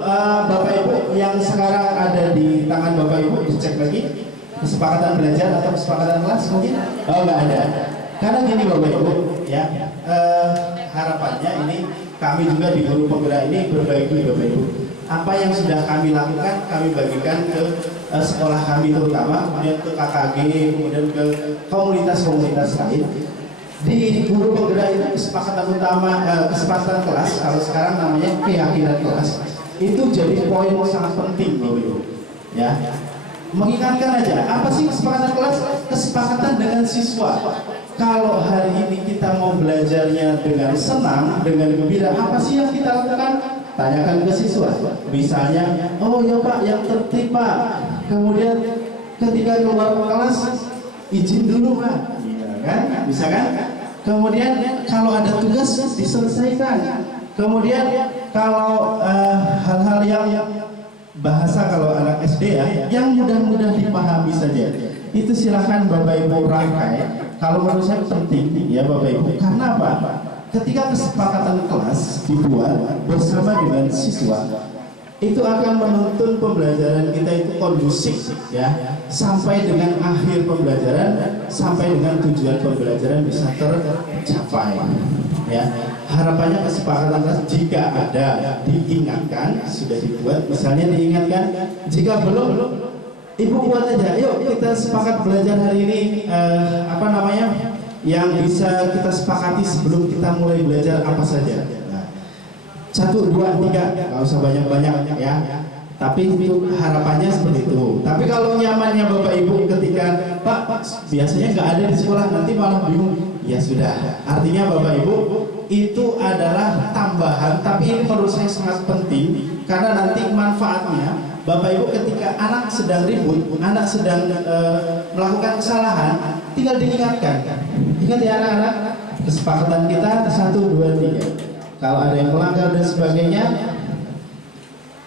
Bapak Ibu yang sekarang ada di tangan Bapak Ibu dicek lagi kesepakatan belajar atau kesepakatan kelas mungkin? Oh, nggak ada. Karena gini Bapak Ibu ya, harapannya ini kami juga di guru penggerak ini berbagi Bapak Ibu. Apa yang sudah kami lakukan kami bagikan ke sekolah kami terutama, kemudian ke KKG, kemudian ke komunitas-komunitas lain. Di guru penggerak itu kesepakatan utama, kesepakatan kelas, kalau sekarang namanya keyakinan kelas, itu jadi poin sangat penting Bapak Ibu ya. Mengingatkan aja, apa sih kesepakatan kelas? Kesepakatan dengan siswa. Kalau hari ini kita mau belajarnya dengan senang, dengan gembira, apa sih yang kita lakukan? Tanyakan ke siswa. Misalnya, oh ya Pak, yang tertib Pak. Kemudian ketika keluar kelas, izin dulu Pak. Iya kan? Bisa kan? Kemudian kalau ada tugas diselesaikan. Kemudian kalau hal-hal yang bahasa kalau anak SD ya, yang mudah-mudah dipahami saja, itu silakan Bapak Ibu rangkai. Kalau menurut saya penting ya Bapak Ibu. Karena apa? Ketika kesepakatan kelas dibuat bersama dengan siswa, itu akan menuntun pembelajaran kita itu kondusif ya, sampai dengan akhir pembelajaran, sampai dengan tujuan pembelajaran bisa tercapai ya. Harapannya kesepakatan kelas jika ada diingatkan, sudah dibuat misalnya diingatkan, jika belum Ibu buat aja, yuk kita sepakat belajar hari ini yang bisa kita sepakati sebelum kita mulai belajar apa saja. Nah, 1, 2, 3, nggak usah banyak-banyak ya. Tapi itu harapannya seperti itu. Tapi kalau nyamannya Bapak Ibu ketika Pak biasanya nggak ada di sekolah, nanti malah bingung. Ya sudah. Artinya Bapak Ibu itu adalah tambahan, tapi ini menurut saya sangat penting karena nanti manfaatnya Bapak Ibu ketika anak sedang ribut, anak sedang melakukan kesalahan, tinggal diingatkan. Ingat ya anak-anak, kesepakatan kita 1, 2, 3. Kalau ada yang melanggar dan sebagainya,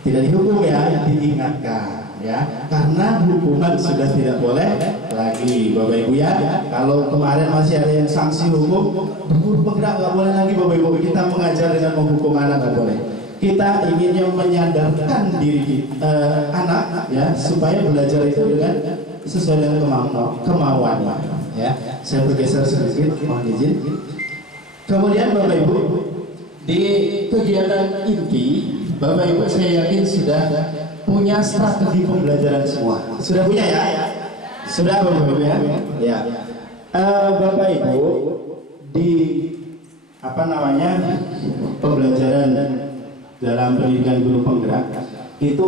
tidak dihukum ya, diingatkan ya. Karena hukuman sudah tidak boleh lagi Bapak Ibu ya. Kalau kemarin masih ada yang sanksi hukum, guru penggerak nggak boleh lagi Bapak Ibu. Kita mengajar dengan menghukum anak nggak boleh. Kita inginnya menyadarkan diri anak ya, supaya belajar itu dengan sesuai dengan kemauannya ya. Saya bergeser sedikit, mohon izin. Kemudian Bapak Ibu, di kegiatan inti Bapak Ibu saya yakin sudah punya strategi pembelajaran semua. Sudah punya ya? Sudah Bapak Ibu ya? Ya. Bapak Ibu di pembelajaran dalam pendidikan guru penggerak itu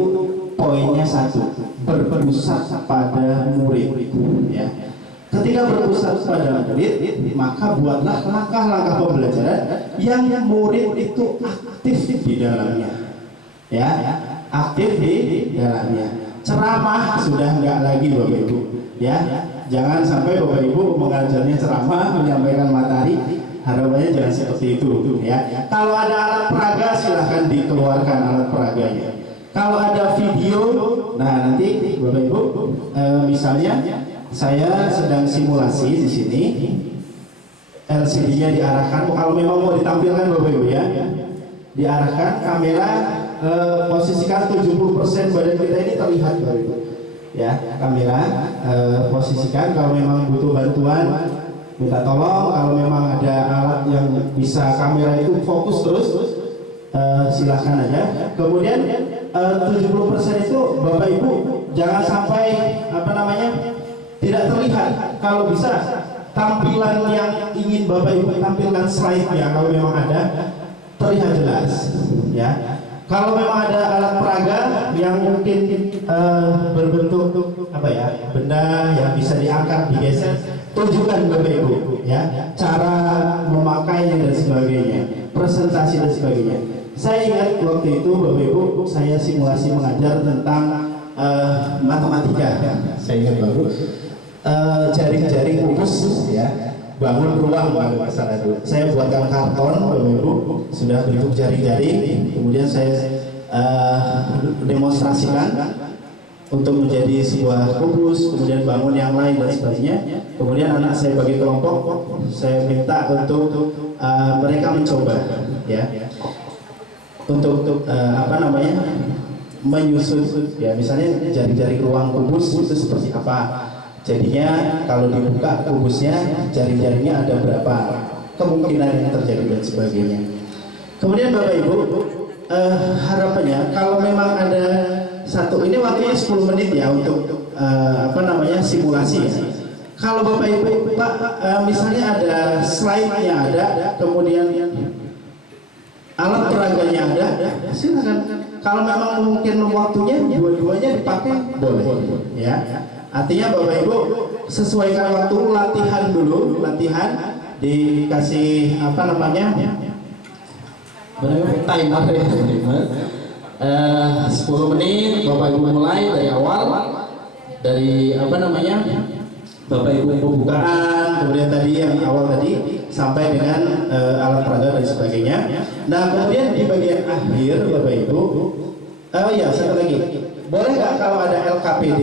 poinnya 1, berpusat pada murid ya. Ketika berpusat pada murid, maka buatlah langkah-langkah pembelajaran yang murid itu aktif di dalamnya ya, aktif di dalamnya. Ceramah sudah enggak lagi Bapak Ibu ya. Jangan sampai Bapak Ibu mengajarnya ceramah, menyampaikan materi. Harapannya jangan seperti itu ya. Kalau ada alat peraga silahkan dikeluarkan alat peraganya. Kalau ada video, nah nanti Bapak Ibu misalnya saya sedang simulasi di sini, LCD-nya diarahkan. Kalau memang mau ditampilkan Bapak Ibu ya, diarahkan kamera, posisikan 70% badan kita ini terlihat Bapak Ibu ya. Kamera posisikan, kalau memang butuh bantuan minta tolong. Kalau memang ada alat yang bisa kamera itu fokus terus, silahkan aja. Kemudian 70% itu Bapak Ibu jangan sampai tidak terlihat. Kalau bisa tampilan yang ingin Bapak Ibu tampilkan slide-nya kalau memang ada terlihat jelas ya. Kalau memang ada alat peraga yang mungkin berbentuk benda yang bisa diangkat, digeser, tunjukkan Bapak Ibu ya, cara memakainya dan sebagainya, presentasi dan sebagainya. Saya ingat waktu itu Bapak Ibu saya simulasi mengajar tentang matematika ya. Saya ingat baru jaring-jaring rumus ya, bangun ruang kalau masalah itu. Saya buatkan karton Bapak Ibu sudah bentuk jaring-jaring, kemudian saya demonstrasikan untuk menjadi sebuah kubus, kemudian bangun yang lain dan sebagainya. Kemudian anak saya bagi kelompok, saya minta untuk mereka mencoba ya. apa namanya, menyusun ya, misalnya jari-jari ruang kubus itu seperti apa jadinya, kalau dibuka kubusnya jari-jarinya ada berapa, kemungkinan yang terjadi dan sebagainya. Kemudian Bapak Ibu, harapannya kalau memang ada satu, ini waktunya 10 menit ya untuk apa namanya, simulasi ya. Kalau Bapak Ibu Pak, misalnya ada slide-nya ada, kemudian alat peraganya ada, silakan. Kalau memang mungkin waktunya dua-duanya dipakai boleh ya. Artinya Bapak Ibu sesuaikan waktu, latihan dulu, latihan dikasih apa namanya, timer ya, 10 menit Bapak Ibu mulai dari awal, dari apa namanya, Bapak Ibu pembukaan, kemudian tadi yang awal tadi sampai dengan alat peraga dan sebagainya. Nah kemudian di bagian akhir Bapak Ibu, oh ya satu lagi, boleh nggak kalau ada LKPD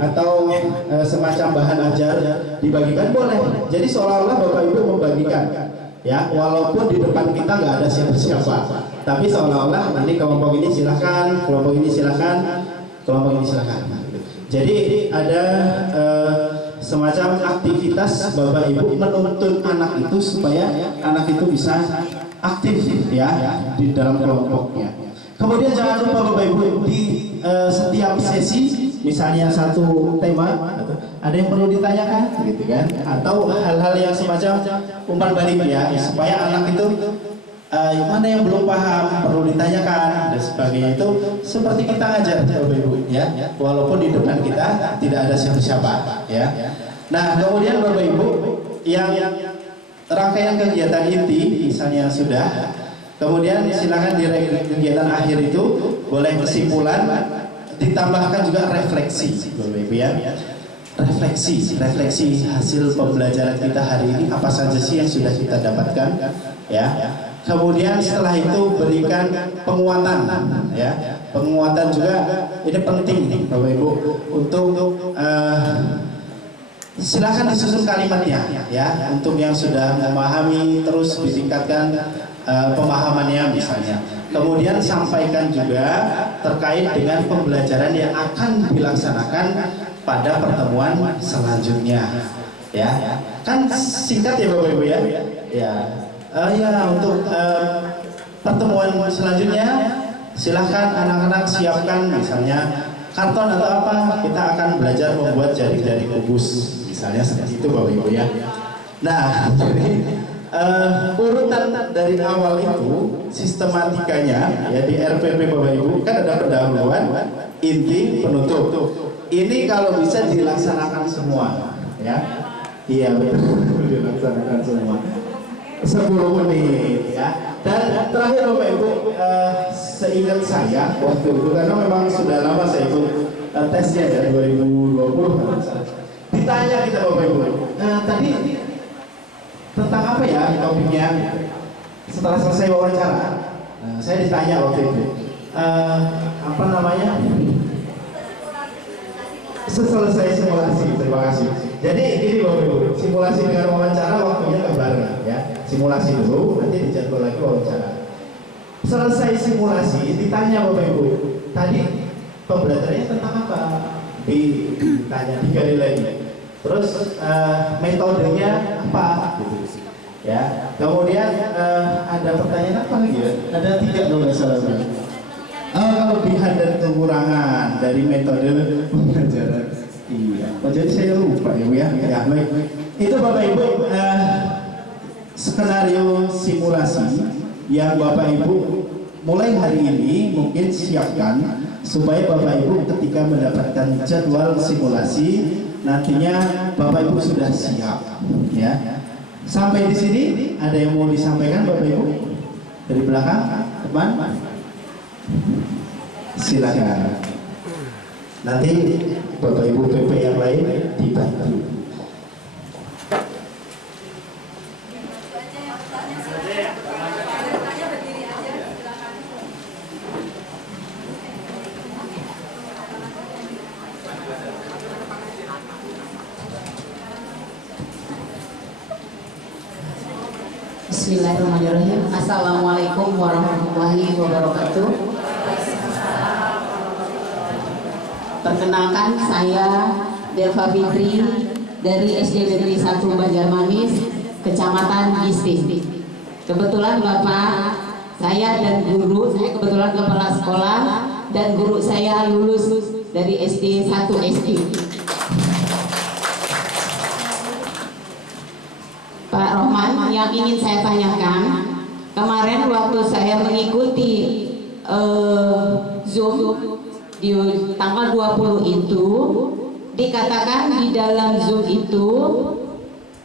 atau semacam bahan ajar dibagikan, boleh. Jadi seolah-olah Bapak Ibu membagikan ya, walaupun di depan kita nggak ada siapa-siapa, tapi seolah-olah nanti kelompok ini silakan, kelompok ini silakan, kelompok ini silakan. Jadi ada semacam aktivitas Bapak Ibu menuntun anak itu supaya anak itu bisa aktif ya di dalam kelompoknya. Kemudian jangan lupa Bapak Ibu di setiap sesi, misalnya satu tema, ada yang perlu ditanyakan, gitu kan? Atau hal-hal yang semacam umpan balik ya, supaya anak itu mana yang belum paham perlu ditanyakan dan sebagainya. Itu seperti kita ngajar Bapak Ibu ya, walaupun di depan kita tidak ada siapa-siapa ya. Nah kemudian Bapak Ibu yang rangkaian kegiatan inti misalnya sudah, kemudian silakan di kegiatan akhir itu boleh kesimpulan, ditambahkan juga refleksi Bapak Ibu ya. Refleksi hasil pembelajaran kita hari ini apa saja sih yang sudah kita dapatkan ya. Kemudian setelah itu berikan penguatan ya. Penguatan juga ini penting Bapak Ibu untuk silakan disusun kalimatnya ya, untuk yang sudah memahami terus ditingkatkan pemahamannya misalnya. Kemudian sampaikan juga terkait dengan pembelajaran yang akan dilaksanakan pada pertemuan selanjutnya ya. Kan singkat ya Bapak Ibu ya. Ya untuk pertemuan selanjutnya silahkan anak-anak siapkan misalnya karton atau apa, kita akan belajar membuat jari-jari kubus misalnya, seperti itu Bapak Ibu ya. Nah jadi urutan dari awal itu sistematikanya ya di RPP Bapak Ibu kan ada pendahuluan, inti, penutup. Ini kalau bisa dilaksanakan semua ya. Iya betul, dilaksanakan semua 10 menit ya. Dan terakhir Bapak Ibu, seingat saya waktu itu, karena memang sudah lama saya ikut tesnya ya 2020, ditanya kita Bapak Ibu, tadi tentang apa ya topiknya. Setelah selesai wawancara, saya ditanya waktu itu, apa namanya, selesai simulasi. Terima kasih. Jadi ini Bapak Ibu, simulasi dengan wawancara waktunya bareng ya. Simulasi dulu, nanti dijadwal lagi wawancara. Selesai simulasi, ditanya Bapak Ibu, tadi pembelajarannya tentang apa? Ditanya 3 kali lagi. Terus metodenya apa? Gitu ya. Kemudian ada pertanyaan apa lagi ya? Ada 3 kalau nggak salah. Kelebihan dan kekurangan dari metode pembelajaran. Iya. Oh, jadi saya lupa ya Bu ya. Ya baik. Itu Bapak Ibu skenario simulasi yang Bapak Ibu mulai hari ini mungkin siapkan supaya Bapak Ibu ketika mendapatkan jadwal simulasi nantinya Bapak Ibu sudah siap ya. Sampai di sini ada yang mau disampaikan Bapak Ibu dari belakang, teman? Silakan. Nanti Bapak Ibu PP yang lain dibantu. Bismillahirrahmanirrahim. Assalamualaikum warahmatullahi wabarakatuh. Perkenalkan, saya Delva Fitri dari SD Negeri 1 Banjarmanis, Kecamatan Gisting. Kebetulan Bapak, saya dan guru, saya kebetulan kepala sekolah dan guru saya lulus dari SD 1 SD. Pak Rohman, yang ingin saya tanyakan, kemarin waktu saya mengikuti Zoom di tanggal 20 itu, dikatakan di dalam Zoom itu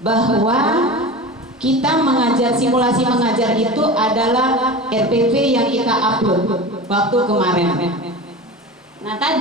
bahwa kita mengajar, simulasi mengajar itu adalah RPV yang kita upload waktu kemarin. Nah tadi